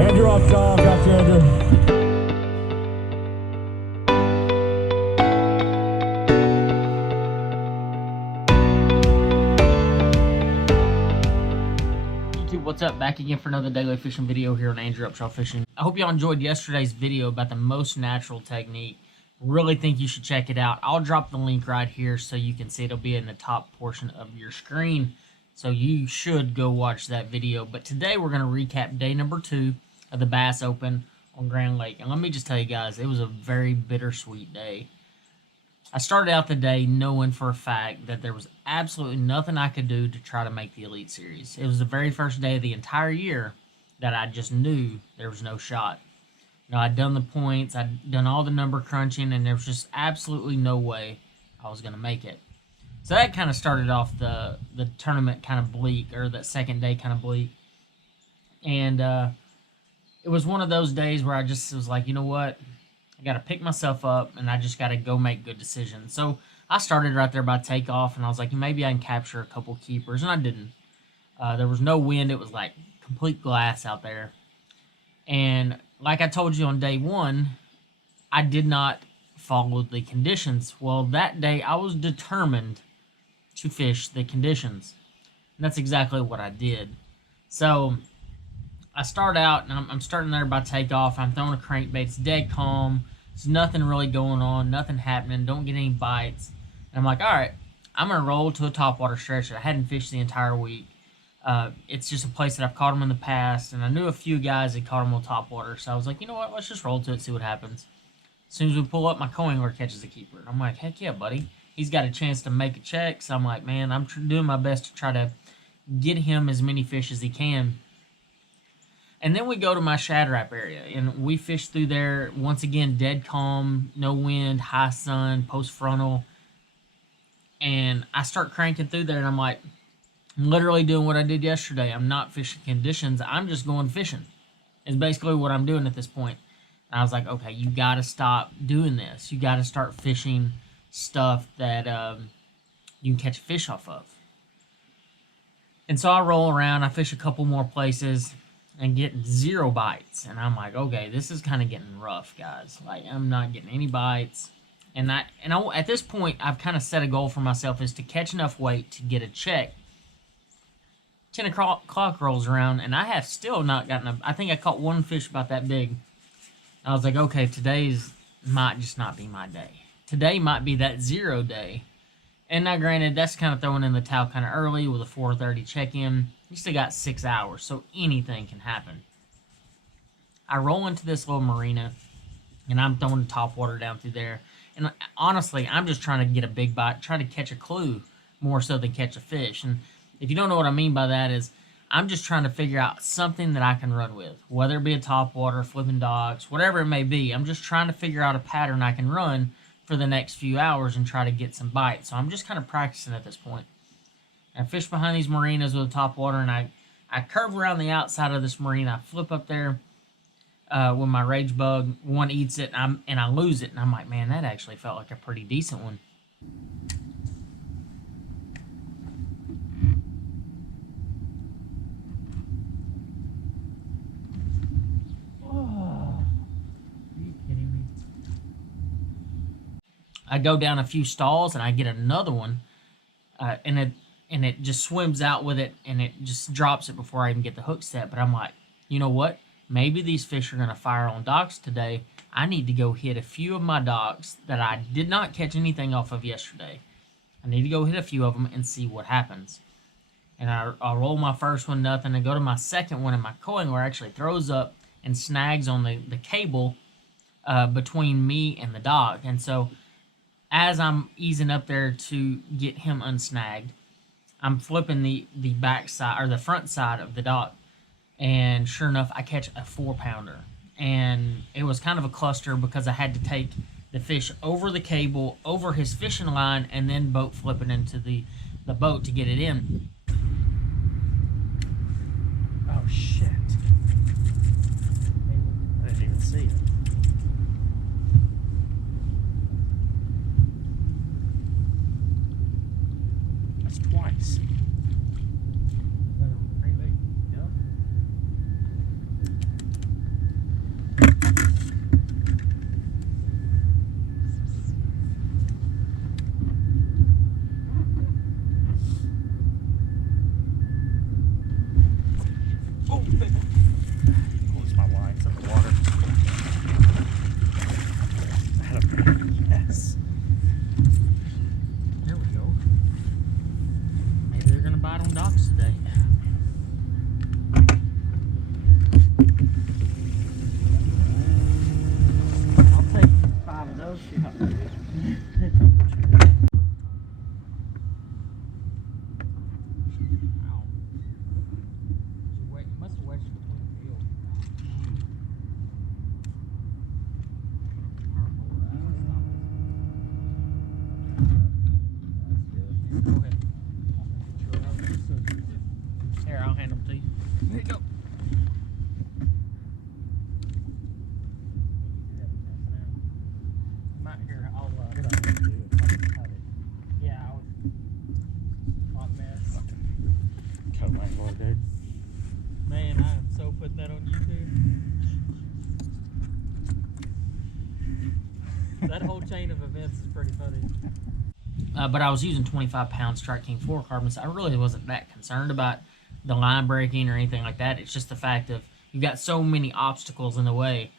Andrew Upshaw, got you, Andrew. What's up? Back again for another daily fishing video here on Andrew Upshaw Fishing. I hope y'all enjoyed yesterday's video about the most natural technique. Really think you should check it out. I'll drop the link right here so you can see. It'll be in the top portion of your screen, so you should go watch that video. But today we're going to recap day number 2 of the Bass Open on Grand Lake. And let me just tell you guys, it was a very bittersweet day. I started out the day knowing for a fact that there was absolutely nothing I could do to try to make the Elite Series. It was the very first day of the entire year that I just knew there was no shot. You know, I'd done the points, I'd done all the number crunching, and there was just absolutely no way I was going to make it. So that kind of started off the tournament kind of bleak, or that second day kind of bleak. And it was one of those days where I just was like, you know what? I got to pick myself up, and I just got to go make good decisions. So I started right there by takeoff, and I was like, maybe I can capture a couple keepers, and I didn't. There was no wind. It was like complete glass out there. And like I told you on day 1, I did not follow the conditions. Well, that day I was determined to fish the conditions. And that's exactly what I did. So I start out, and I'm starting there by takeoff. I'm throwing a crankbait. It's dead calm. There's nothing really going on, nothing happening. Don't get any bites. And I'm like, all right, I'm going to roll to a topwater stretch that I hadn't fished the entire week. It's just a place that I've caught them in the past, and I knew a few guys that caught them on topwater. So I was like, you know what, let's just roll to it, see what happens. As soon as we pull up, my co-angler catches a keeper. I'm like, heck yeah, buddy. He's got a chance to make a check. So I'm like, man, I'm doing my best to try to get him as many fish as he can. And then we go to my shad wrap area, and we fish through there. Once again, dead calm, no wind, high sun, post frontal. And I start cranking through there, and I'm like, I'm literally doing what I did yesterday. I'm not fishing conditions. I'm just going fishing. It's basically what I'm doing at this point. And I was like, okay, you got to stop doing this. You got to start fishing stuff that you can catch a fish off of. And so I roll around. I fish a couple more places and getting 0 bites. And I'm like, okay, this is kind of getting rough, guys. Like, I'm not getting any bites. And at this point, I've kind of set a goal for myself, is to catch enough weight to get a check. 10 o'clock rolls around, and I have still not gotten I think I caught one fish about that big. I was like, okay, today's might just not be my day. Today might be that 0 day. And now, granted, that's kind of throwing in the towel kind of early with a 4:30 check-in. You still got 6 hours, so anything can happen. I roll into this little marina, and I'm throwing the topwater down through there. And honestly, I'm just trying to get a big bite, trying to catch a clue more so than catch a fish. And if you don't know what I mean by that, is I'm just trying to figure out something that I can run with, whether it be a topwater, flipping docks, whatever it may be. I'm just trying to figure out a pattern I can run for the next few hours and try to get some bites. So I'm just kind of practicing at this point. I fish behind these marinas with a topwater, and I curve around the outside of this marina. I flip up there with my rage bug. One eats it, and I lose it. And I'm like, man, that actually felt like a pretty decent one. Oh, are you kidding me? I go down a few stalls, and I get another one, and it just swims out with it, and it just drops it before I even get the hook set. But I'm like, you know what? Maybe these fish are going to fire on docks today. I need to go hit a few of my docks that I did not catch anything off of yesterday. I need to go hit a few of them and see what happens. And I roll my first one, nothing. I go to my second one, and my co-angler actually throws up and snags on the cable between me and the dock. And so as I'm easing up there to get him unsnagged, I'm flipping the back side, or the front side of the dock, and sure enough, I catch a 4-pounder. And it was kind of a cluster because I had to take the fish over the cable, over his fishing line, and then boat flip it into the boat to get it in. Oh, shit. I didn't even see it. That's twice. I'll take 5 of those. Here, I'll hand them to you. Here you go. Here, I'll yeah, I'll hot mess. Co-wrangler, dude. Man, I am so putting that on YouTube. That whole chain of events is pretty funny. But I was using 25-pound Strike King fluorocarbons. I really wasn't that concerned about the line breaking or anything like that. It's just the fact of you've got so many obstacles in the way.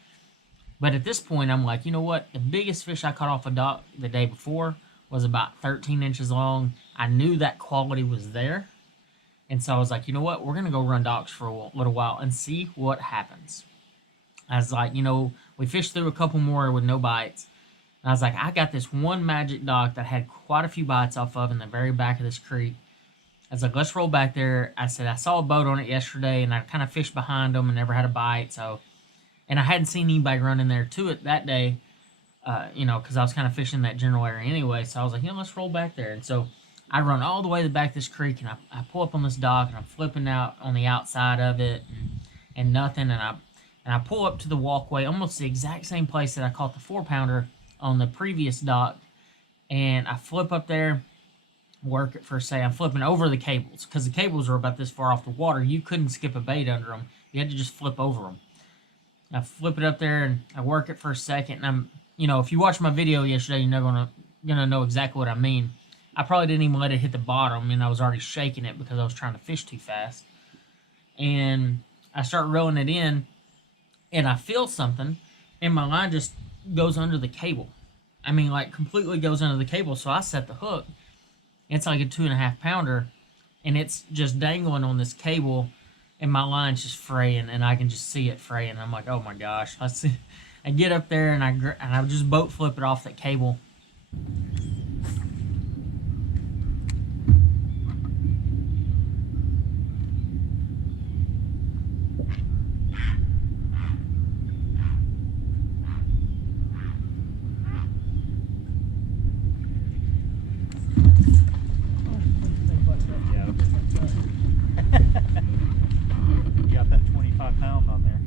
But at this point, I'm like, you know what? The biggest fish I caught off a dock the day before was about 13 inches long. I knew that quality was there. And so I was like, you know what? We're going to go run docks for a little while and see what happens. I was like, you know, we fished through a couple more with no bites. And I was like, I got this one magic dock that had quite a few bites off of in the very back of this creek. I was like, let's roll back there. I said, I saw a boat on it yesterday, and I kind of fished behind them and never had a bite. So, and I hadn't seen anybody running there to it that day, you know, because I was kind of fishing that general area anyway. So I was like, you know, let's roll back there. And so I run all the way to the back of this creek, and I pull up on this dock, and I'm flipping out on the outside of it, and nothing. And I pull up to the walkway, almost the exact same place that I caught the 4-pounder on the previous dock, and I flip up there, work it for say I'm flipping over the cables because the cables are about this far off the water. You couldn't skip a bait under them. You had to just flip over them. I flip it up there and I work it for a second. And I'm, you know, if you watch my video yesterday, you're gonna know exactly what I mean. I probably didn't even let it hit the bottom, and I was already shaking it because I was trying to fish too fast. And I start reeling it in, and I feel something, and my line just goes under the cable. I mean, like, completely goes under the cable. So I set the hook. It's like a 2.5-pounder, and it's just dangling on this cable, and my line's just fraying, and I can just see it fraying. I'm like, oh my gosh. I get up there, and I just boat flip it off that cable. You got that 25-pound on there.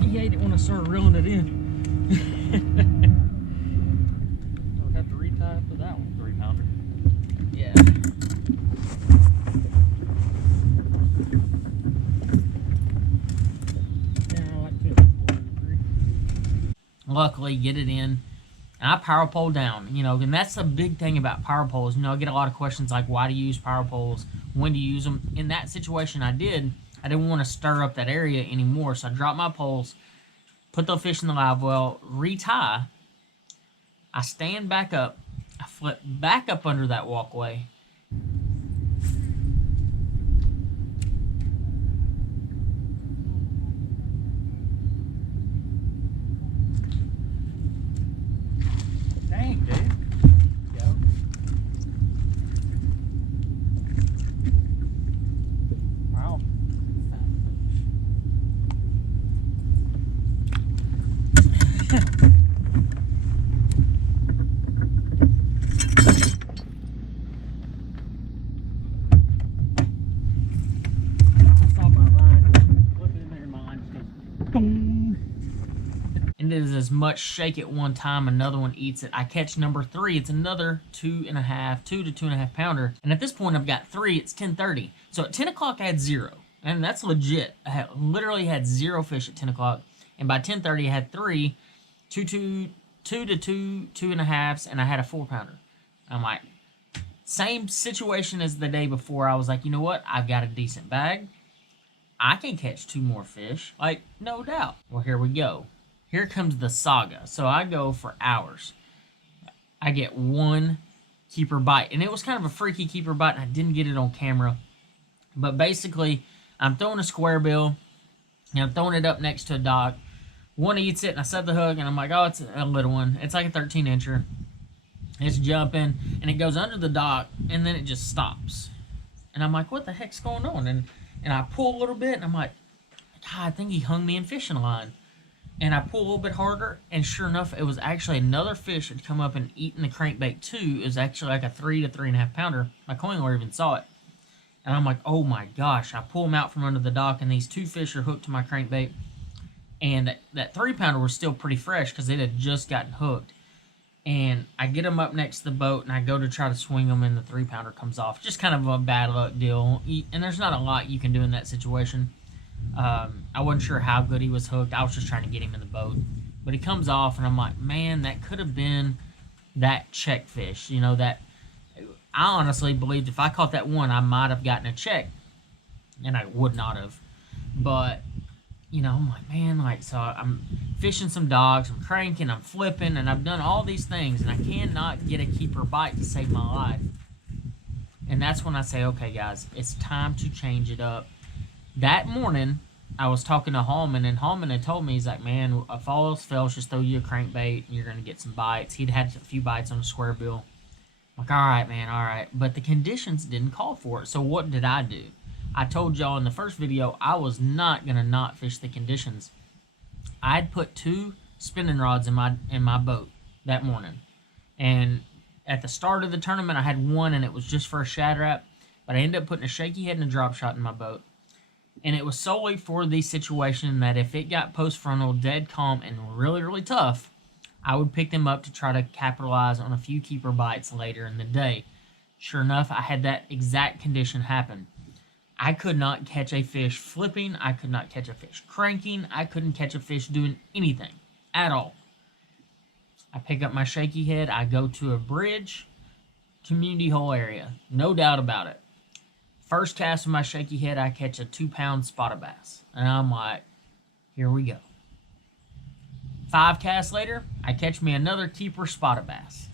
He ate it when I started reeling it in. I would have to retie it for that one. 3-pounder. Yeah. Luckily, get it in, and I power pole down, you know, and that's the big thing about power poles. You know, I get a lot of questions like, why do you use power poles? When do you use them? In that situation I didn't want to stir up that area anymore, so I dropped my poles, put the fish in the live well, retie, I stand back up, I flip back up under that walkway. Dang, dude. Go. Wow. And it is as much shake at one time, another one eats it. I catch number 3. It's another 2 to 2.5 pounder. And at this point, I've got 3. It's 10:30. So at 10 o'clock, I had 0. And that's legit. I literally had 0 fish at 10 o'clock. And by 10:30, I had 3, 2 to 2.5s, and I had a 4-pounder. I'm like, same situation as the day before. I was like, you know what? I've got a decent bag. I can catch 2 more fish, like, no doubt. Well, here we go. Here comes the saga. So I go for hours. I get 1 keeper bite, and it was kind of a freaky keeper bite, and I didn't get it on camera. But basically, I'm throwing a square bill, and I'm throwing it up next to a dock. One eats it, and I set the hook, and I'm like, oh, it's a little one. It's like a 13-incher. It's jumping, and it goes under the dock, and then it just stops. And I'm like, what the heck's going on? And I pull a little bit, and I'm like, God, I think he hung me in fishing line. And I pull a little bit harder, and sure enough, it was actually another fish that had come up and eaten the crankbait too. It was actually like a 3 to 3.5 pounder. My coin lure even saw it. And I'm like, oh my gosh. I pull them out from under the dock, and these 2 fish are hooked to my crankbait. And that 3 pounder was still pretty fresh because it had just gotten hooked. And I get them up next to the boat, and I go to try to swing them, and the 3 pounder comes off. Just kind of a bad luck deal. And there's not a lot you can do in that situation. I wasn't sure how good he was hooked. I was just trying to get him in the boat. But he comes off, and I'm like, man, that could have been that check fish. You know, that I honestly believed if I caught that one, I might have gotten a check. And I would not have. But, you know, I'm like, man, like, so I'm fishing some dogs, I'm cranking, I'm flipping, and I've done all these things, and I cannot get a keeper bite to save my life. And that's when I say, okay, guys, it's time to change it up. That morning, I was talking to Hallman, and Hallman had told me, he's like, man, if all else fails, just throw you a crankbait, and you're going to get some bites. He'd had a few bites on a square bill. I'm like, all right, man, all right. But the conditions didn't call for it, so what did I do? I told y'all in the first video, I was not going to not fish the conditions. I'd put 2 spinning rods in my boat that morning. And at the start of the tournament, I had 1, and it was just for a shad wrap. But I ended up putting a shaky head and a drop shot in my boat. And it was solely for the situation that if it got post-frontal, dead calm, and really, really tough, I would pick them up to try to capitalize on a few keeper bites later in the day. Sure enough, I had that exact condition happen. I could not catch a fish flipping. I could not catch a fish cranking. I couldn't catch a fish doing anything at all. I pick up my shaky head. I go to a bridge, community hole area. No doubt about it. First cast with my shaky head, I catch a 2-pound spotted bass. And I'm like, here we go. 5 casts later, I catch me another keeper spotted bass.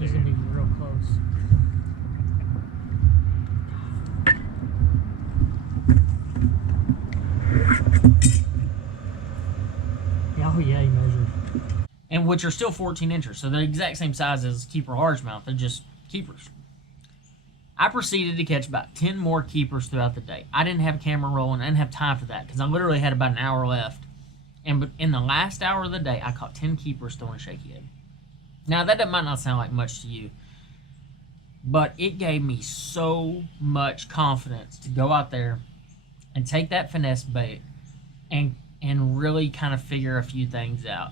He's gonna be real close. Oh yeah, he measured. And which are still 14 inches, so they're the exact same size as keeper largemouth. They're just keepers. I proceeded to catch about 10 more keepers throughout the day. I didn't have a camera rolling. I didn't have time for that because I literally had about an hour left. And in the last hour of the day, I caught 10 keepers throwing a shaky head. Now, that might not sound like much to you, but it gave me so much confidence to go out there and take that finesse bait and really kind of figure a few things out.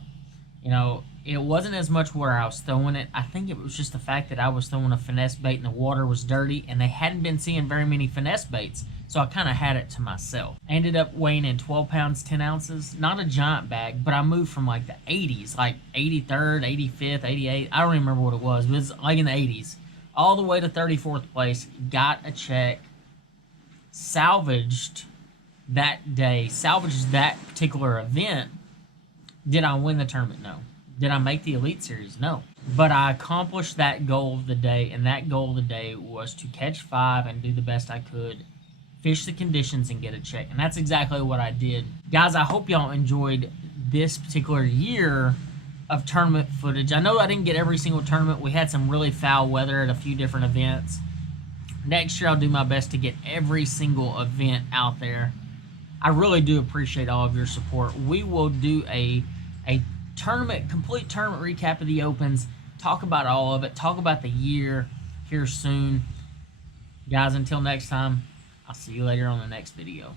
You know, it wasn't as much where I was throwing it. I think it was just the fact that I was throwing a finesse bait and the water was dirty, and they hadn't been seeing very many finesse baits, so I kind of had it to myself. I ended up weighing in 12 pounds, 10 ounces. Not a giant bag, but I moved from like the 80s, like 83rd, 85th, 88th. I don't even remember what it was, but it was like in the 80s. All the way to 34th place, got a check, salvaged that day, salvaged that particular event. Did I win the tournament? No. Did I make the Elite Series? No. But I accomplished that goal of the day, and that goal of the day was to catch 5 and do the best I could, fish the conditions, and get a check. And that's exactly what I did. Guys, I hope y'all enjoyed this particular year of tournament footage. I know I didn't get every single tournament. We had some really foul weather at a few different events. Next year, I'll do my best to get every single event out there. I really do appreciate all of your support. We will do a complete tournament recap of the Opens, talk about all of it, talk about the year here soon. Guys, until next time, I'll see you later on the next video.